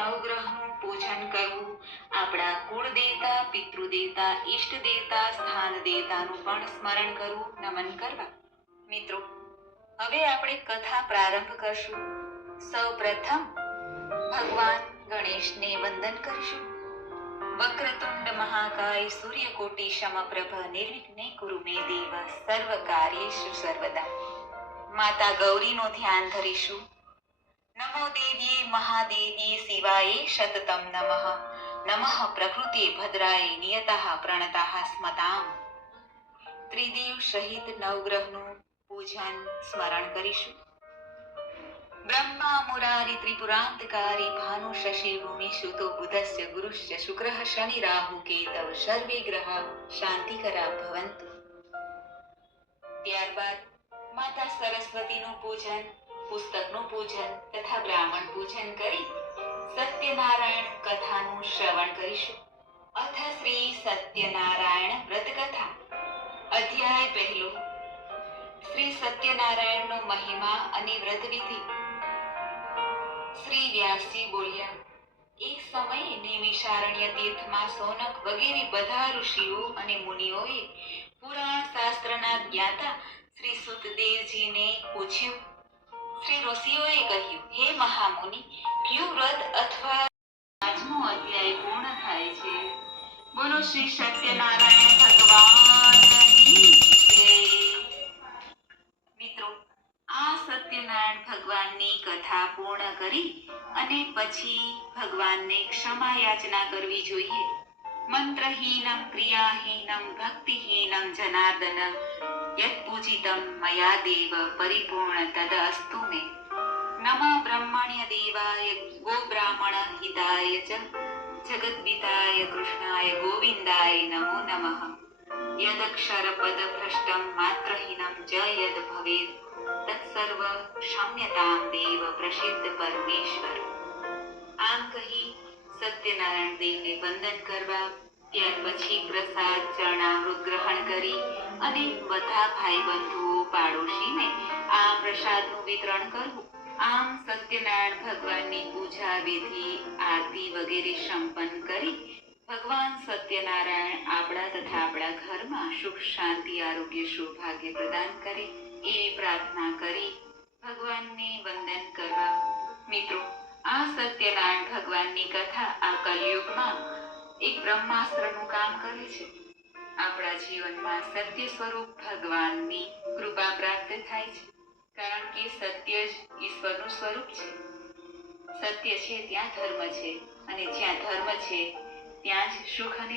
નવગ્રહનું પૂજન કરવું, આપણા કુળદેવતા, પિતૃદેવતા, ઈષ્ટ દેવતા, સ્થાન દેવતાનું પણ સ્મરણ કરવું, નમન કરવા. મિત્રો, હવે આપણે કથા પ્રારંભ કરશું. સૌપ્રથમ ભગવાન ગણેશને વંદન કરીશું. વક્રતુંડ મહાકાય સૂર્યકોટિ સમપ્રભ નિર્વિઘ્ને કુરુ મે દેવ સર્વ કાર્યેષુ સર્વદા. માતા ગૌરીનો ધ્યાન ધરીશું. નમો દેવ્યે મહાદેવ્યે શિવાય સતતમ નમઃ. નમઃ પ્રકૃતે ભદ્રાય નિયતઃ પ્રણતઃ સ્મતામ. ત્રિદેવ સહિત નવગ્રહનું પૂજન સ્મરણ કરીશું. બ્રહ્મા મુરારી ત્રિપુરાંતકારી ભાનુ શશી ભૂમિ સુતો બુધસ્ય ગુરુશ્ચ શુક્રઃ શનિ રાહુ કેતવ સર્વે ગ્રહ શાંતિકરા ભવંતુ. ત્યારબાદ માતા સરસ્વતીનું પૂજન, પુસ્તકનું પૂજન તથા બ્રાહ્મણ પૂજન કરી સત્યનારાયણ કથાનું શ્રવણ કરીશું. અથ શ્રી સત્યનારાયણ વ્રત કથા. અધ્યાય પહેલો. શ્રી સત્યનારાયણનો મહિમા અને વ્રતવિધિ. શ્રી વ્યાસજી બોલ્યા, એક સમયે નૈમિષારણ્ય તીર્થમાં સોનક વગેરે બધા ઋષિઓ અને મુનિઓએ પુરાણ શાસ્ત્રના જ્ઞાતા શ્રી સુતદેવજીને પૂછ્યું. શ્રી ઋષિઓએ કહ્યું, હે મહામુનિ, કયું વ્રત અથવા 5મો અધ્યાય પૂર્ણ થાય છે? બોલો શ્રી સત્યનારાયણ ભગવાનની જય. મિત્રો, આ સત્યનારાયણ ભગવાનની કથા પૂર્ણ કરી અને પછી ભગવાનને ક્ષમા યાચના કરવી જોઈએ. મંત્રહીનમ ક્રિયાહીનમ ભક્તિહીનમ જનાર્દન યત પૂજિતમ મયા દેવ પરિપૂર્ણ તદઅસ્તુ મે. નમઃ બ્રહ્મણ્ય દેવાય ગો બ્રાહ્મણ હિતાય ચ જગદ્વિતાય કૃષ્ણાય ગોવિંદાય નમો નમઃ. યદક્ષર પદ ભ્રષ્ટમ માત્રહીનમ ચ યદ ભવેદ તત્સર્વ ક્ષમ્યતામ દેવ પ્રસિદ્ધ પરમેશ્વર. આમ કહી સત્યનારાયણ દેવને વંદન કરવા, ત્યાર પછી પ્રસાદ ચરણામૃત ગ્રહણ કરી અને બધા ભાઈ બંધુઓ પાડોશીને આ પ્રસાદનું વિતરણ કરવું. આમ સત્યનારાયણ ભગવાનની પૂજા વિધિ, આરતી વગેરે સંપન્ન કરી ભગવાન સત્યનારાયણ આપણા તથા આપણા ઘરમાં સુખ શાંતિ આરોગ્ય સૌભાગ્ય પ્રદાન કરે એવી પ્રાર્થના કરી ભગવાનને વંદન કરવા. મિત્રો, આ સત્યનારાયણ ભગવાનની કથા આ કલયુગમાં એક બ્રહ્માસ્ત્રનું કામ કરે છે. આપણા જીવનમાં સત્ય સ્વરૂપ ભગવાનની કૃપા પ્રાપ્ત થાય છે, કારણ કે સત્ય જ ઈશ્વરનું સ્વરૂપ છે. સત્ય છે ત્યાં ધર્મ છે, અને જ્યાં ધર્મ છે ત્યાં જ સુખ અને